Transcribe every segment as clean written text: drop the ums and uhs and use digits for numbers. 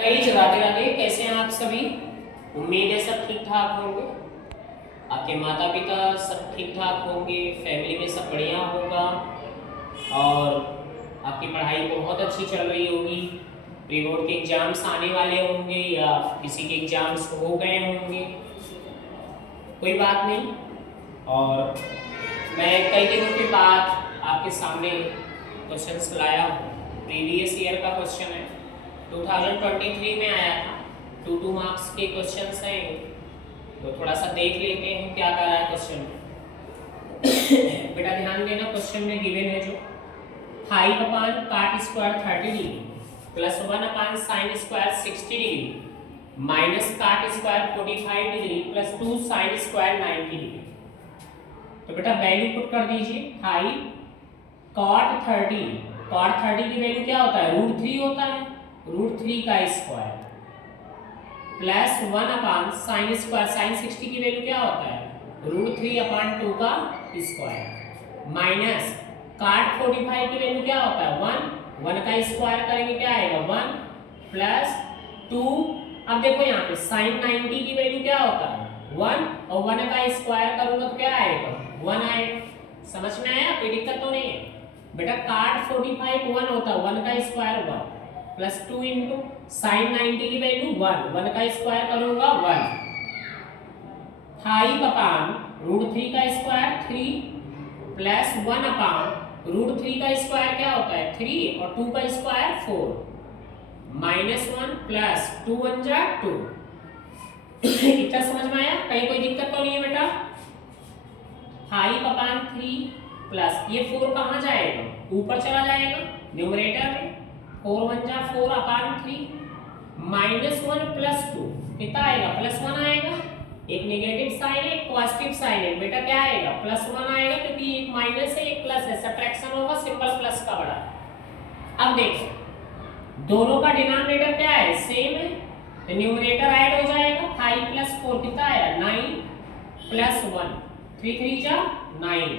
राधे राधे। कैसे हैं आप सभी? उम्मीद है सब ठीक ठाक होंगे। आपके माता पिता सब ठीक ठाक होंगे, फैमिली में सब बढ़िया होगा और आपकी पढ़ाई बहुत अच्छी चल रही होगी। प्री बोर्ड के एग्जाम्स आने वाले होंगे या किसी के एग्जाम्स हो गए होंगे, कोई बात नहीं। और मैं कई दिनों के बाद आपके सामने क्वेश्चंस लाया हूँ। प्रीवियस ईयर का क्वेश्चन है, 2023 में आया था। 2 मार्क्स के क्वेश्चंस हैं, तो थोड़ा सा देख लेते हैं क्या कर रहा है क्वेश्चन में। बेटा ध्यान देना, क्वेश्चन में गिवन है जो 5 upon cot square 30 degree plus 1 upon sine square 60 degree minus cot square 45 degree plus 2 sine square 90 degree. तो बेटा वैल्यू पुट कर दीजिए। 5 कॉट 30, कॉट 30 की वैल्यू क्या होता है? √3 होता है, √3 का square plus 1 upon sine square, sine 60 की वैल्यू क्या होता है? √3 अपान 2 का स्क्वायर माइनस काट 45 की वैल्यू क्या होता है? 1 का स्क्वायर करेंगे क्या आएगा? 1 प्लस 2। अब देखो यहाँ पे साइन 90 की वैल्यू क्या होता है? 1 और 1 का स्क्वायर करूंगा तो क्या आएगा? 1 आएगा। समझ में आया? कोई दिक्कत तो नहीं है बेटा। काट 45 1 होता है, 1 का स्क्वायर 1 प्लस 2 इंटू साइन 90 की वैल्यू 1 का स्क्वायर करूंगा 1 5 अपान √3 का स्क्वायर 3 प्लस 1 अपान √3 का स्क्वायर क्या होता है? 3 और 2 का स्क्वायर 4 माइनस 1 प्लस 2 1 जा 2। इतना समझ में आया? कहीं कोई दिक्कत तो नहीं है बेटा? 5 अपान 3 प्लस ये 4 कहाँ जाएगा? ऊपर चला जाएगा न्यूमरेटर में। 4 1 जा 4 अपान 3 माइनस 1 प्लस 2 कितना आएगा? प्लस 1 आएगा। एक नेगेटिव साइन है, एक पॉजिटिव साइन है, बेटा क्या आएगा? प्लस 1 आएगा, क्योंकि एक माइनस है एक प्लस है, सब्ट्रैक्शन होगा, सिंबल प्लस का बड़ा। अब देखो दोनों का डिनोमिनेटर क्या है? सेम है, तो न्यूमरेटर ऐड हो जाएगा। 5 प्लस 4 कितना आया? 9 प्लस 1 3 3 जा 9,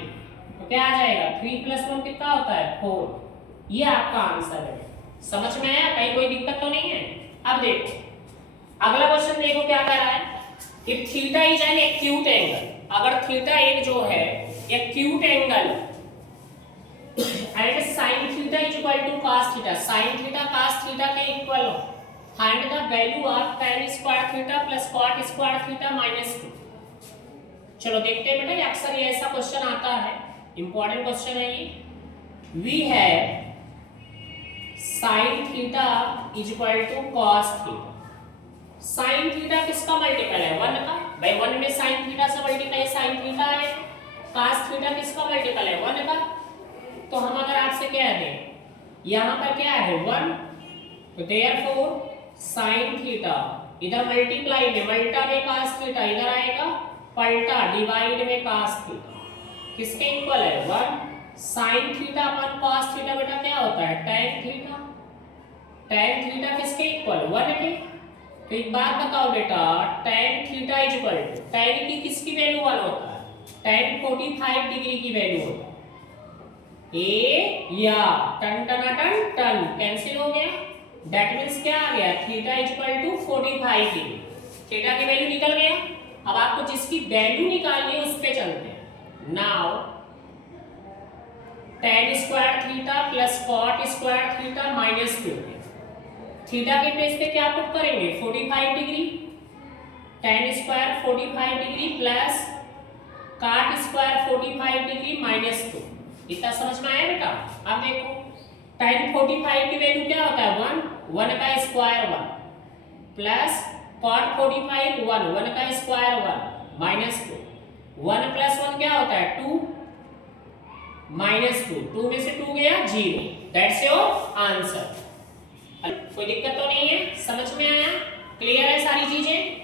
तो क्या आ जाएगा? 3 प्लस 1 कितना होता है? 4। ये आपका आंसर है। समझ में आया? कहीं कोई दिक्कत तो नहीं है? अब देखो अगला क्वेश्चन, देखो क्या कर रहा है। If theta is an acute angle, अगर थीटा एक जो है acute angle and sin theta is equal to cos theta, sin theta cos theta के इक्वल हो, find the value of tan square theta plus cot square theta minus 2। चलो देखते हैं बेटा, अक्सर ये ऐसा क्वेश्चन आता है, इंपॉर्टेंट क्वेश्चन है ये। We have sin theta is equal to cos theta. sin theta किसका मल्टीपल है? 1 का। भाई 1 में sin थीटा से मल्टीप्लाई sin थीटा है। cos थीटा किसका मल्टीपल है? 1 का। तो हम अगर आपसे कह दें यहाँ पर क्या है? 1, तो देयरफॉर sin थीटा इधर मल्टीप्लाई में मल्टा में cos थीटा इधर आएगा, पलटा डिवाइड में cos थीटा किसके इक्वल है? 1। sin theta upon cos theta बेटा क्या होता है? tan theta. tan थीटा किसके इक्वल? 1 के। तो एक बात बताओ बेटा, tan theta is equal to tan की किसकी वैल्यू 1 होता है? tan 45 डिग्री की वैल्यू होता है। ए या tan tan tan tan cancel हो गया, दैट मींस क्या आ गया? Theta is equal to 45 degree. Theta की वैल्यू निकल गया। अब आपको जिसकी वैल्यू निकालनी है उस पे चलते हैं। Now tan square theta plus cot square theta minus 2, theta के प्लेस पे क्या पुट करेंगे? 45 degree. tan square 45 degree plus cot square 45 degree minus 2। इतना समझ में आया बेटा? अब देखो tan 45 की वैल्यू क्या होता है? 1 का स्क्वायर 1 प्लस cot 45 1 का स्क्वायर 1 माइनस 2। 1 प्लस 1 क्या होता है? 2 माइनस 2 में से 2 गया 0। That's your answer. कोई दिक्कत तो नहीं है? समझ में आया? क्लियर है सारी चीजें?